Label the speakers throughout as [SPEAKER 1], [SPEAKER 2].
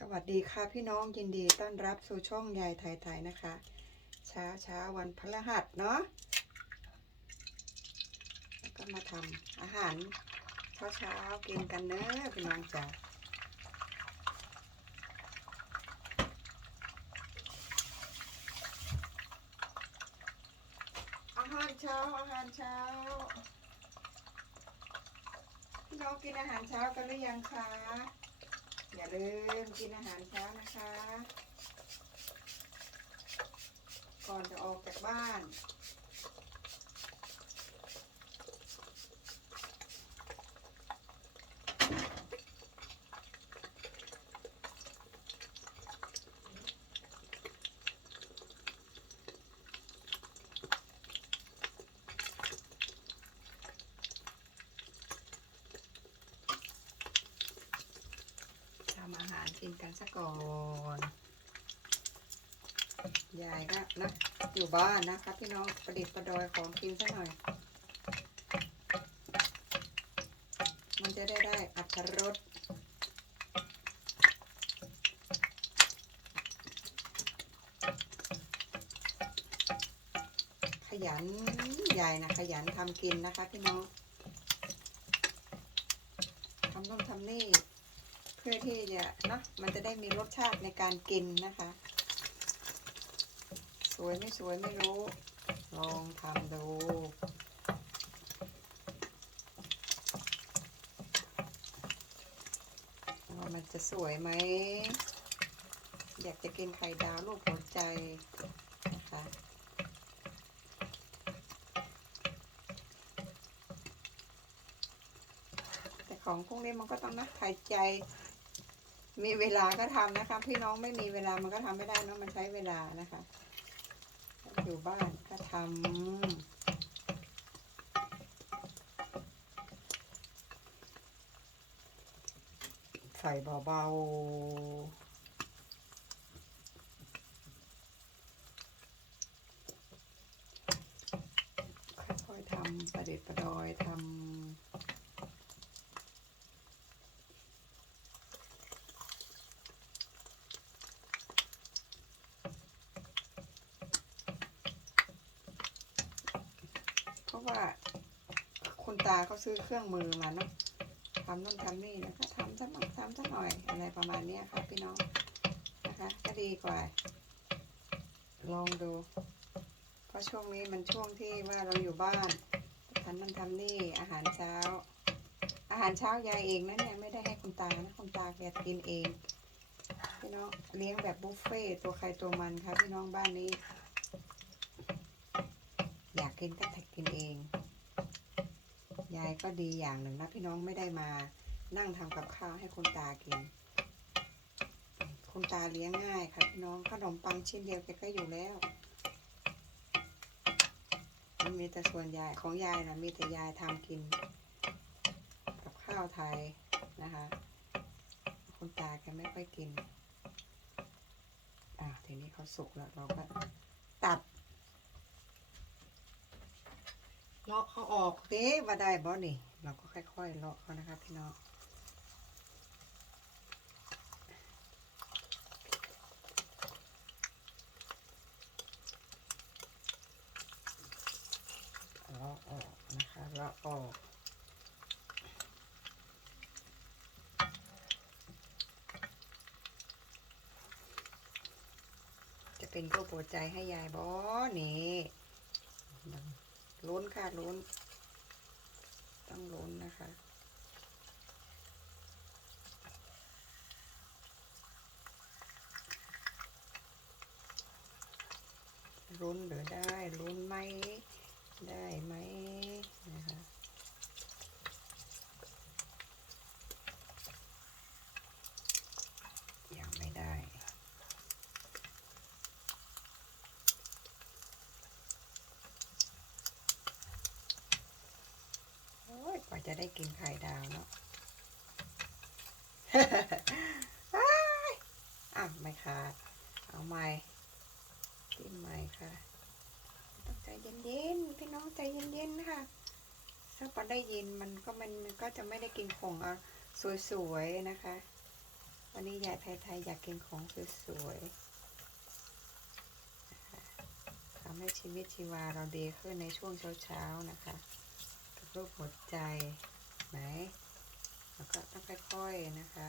[SPEAKER 1] สวัสดีค่ะพี่น้องยินดีต้อนรับสู่ช่องยายไทยๆนะคะ เช้าเช้าวันพฤหัสเนาะแล้วก็มาทำอาหารเช้าเช้ากินกันเนอะพี่น้องจ๋าอาหารเช้าอาหารเช้าพี่น้องกินอาหารเช้ากันหรือยังคะ อย่าลืมกินอาหารเช้านะคะ ก่อนจะออกจากบ้าน กินกันซะก่อน ยายก็นะอยู่บ้านนะคะพี่น้องประดิษฐ์ประดอยของกินซะหน่อย มันจะได้ได้อัตรสขยันยายนะขยันทำกินนะคะพี่น้องทำนู่นทำนี่ พื่อที่จะเนาะมันจะได้มีรสชาติในการกินนะคะ สวยไม่สวยไม่รู้ ลองทำดูว่ามันจะสวยไหม อยากจะกินไข่ดาวรูปหัวใจนะคะแต่ของพวกนี้มันก็ต้องนักถ่ายใจ มีเวลาก็ทำนะคะพี่น้องไม่มีเวลามันก็ทำไม่ได้นอะมันใช้เวลานะคะ อยู่บ้านก็ทำใส่เบาๆค่อยๆทำประเด็ดประดอยทำ เพราะ ว่า คุณตาเขาซื้อเครื่องมือมาเนาะทำนู่นทำนี่แล้วก็ทำสักหน่อยทำสักหน่อยอะไรประมาณนี้ค่ะพี่น้องนะคะก็ดีกว่า ลองดู เพราะช่วงนี้มันช่วงที่ว่าเราอยู่บ้านทำนั่นทำนี่อาหารเช้า อาหารเช้ายายเองนะเนี่ยไม่ได้ให้คุณตานะคุณตาแกกินเองพี่น้องเลี้ยงแบบบุฟเฟ่ตัวใครตัวมันค่ะพี่น้องบ้านนี้ กกินก็แท็กกินเอง ยายก็ดีอย่างหนึ่งนะพี่น้องไม่ได้มานั่งทำกับข้าวให้คุณตากิน คุณตาเลี้ยงง่ายค่ะพี่น้องขนมปังชิ้นเดียวแกก็อยู่แล้ว มันมีแต่ส่วนยายของยายนะมีแต่ยายทำกิน กับข้าวไทยนะคะ คุณตาแกไม่ค่อยกิน อ่าทีนี้เขาสุกแล้วเราก็ตัด เลาะเขาออกเด้ว่าได้บ่นี่ เราก็ค่อยๆเลาะเขานะคะพี่น้องเลาะออกนะคะเลาะออกจะเป็นรูปหัวใจให้ยายบอนี่ ลุ้นค่ะลุ้น ต้องลุ้นนะคะลุ้นหรือได้ลุ้นไหมได้ไหมนะคะยังไม่ได้ โอ้ย กินไข่ดาวเนาะอะไม่ขาดเอาใหม่กินใหม่ค่ะ ต้องใจเย็นๆ พี่น้องใจเย็นๆค่ะถ้าพอได้ยินมันก็มันก็จะไม่ได้กินของอะสวยๆนะคะ วันนี้ยายแพรไทยอยากกินของสวยๆทำให้ชีวิตชีวาเราดีขึ้นในช่วงเช้าๆนะคะกับรูปหัวใจ ไหนแล้วก็ต้องค่อยๆนะคะ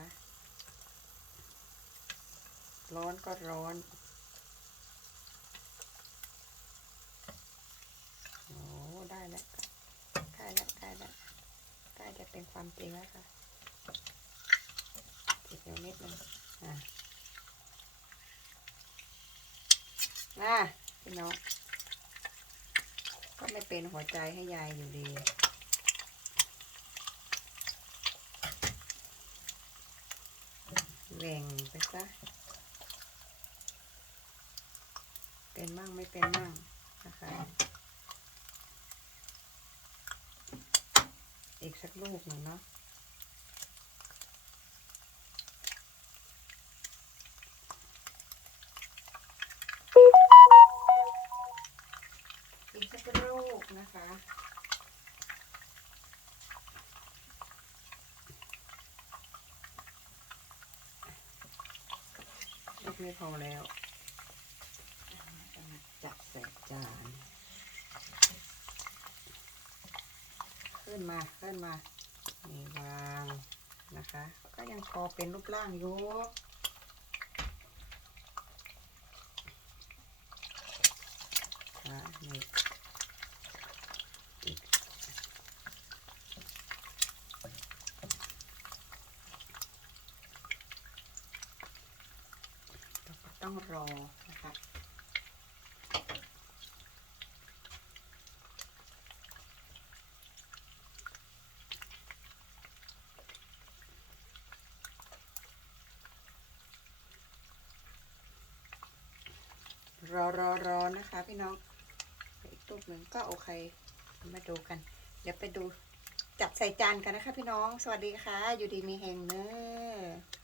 [SPEAKER 1] ร้อนก็ร้อนโอ้ได้แล้วใกล้แล้วใกล้แล้วใกล้จะเป็นความจริงแล้วค่ะอีกเดียวนิดนึงอะอะพี่น้องก็ไม่เป็นหัวใจให้ยายอยู่ดี แหว่งไปซะเป็นมั่งไม่เป็นมั่งนะคะอีกสักลูกหนึ่งเนาะอีกสักลูกนะคะ ไม่พอแล้วจับใส่จาน ขึ้นมาขึ้นมานี่วางนะคะ ก็ยังพอเป็นรูปร่างอยู่อะนี่อีกเรองรอนะคะรอรอรอนะคะ พี่น้องอีกรูปหนึ่งก็โอเค มาดูกัน เดี๋ยวไปดูจับใส่จานกันนะคะ พี่น้อง สวัสดีค่ะ อยู่ดีมีแหงเนอะ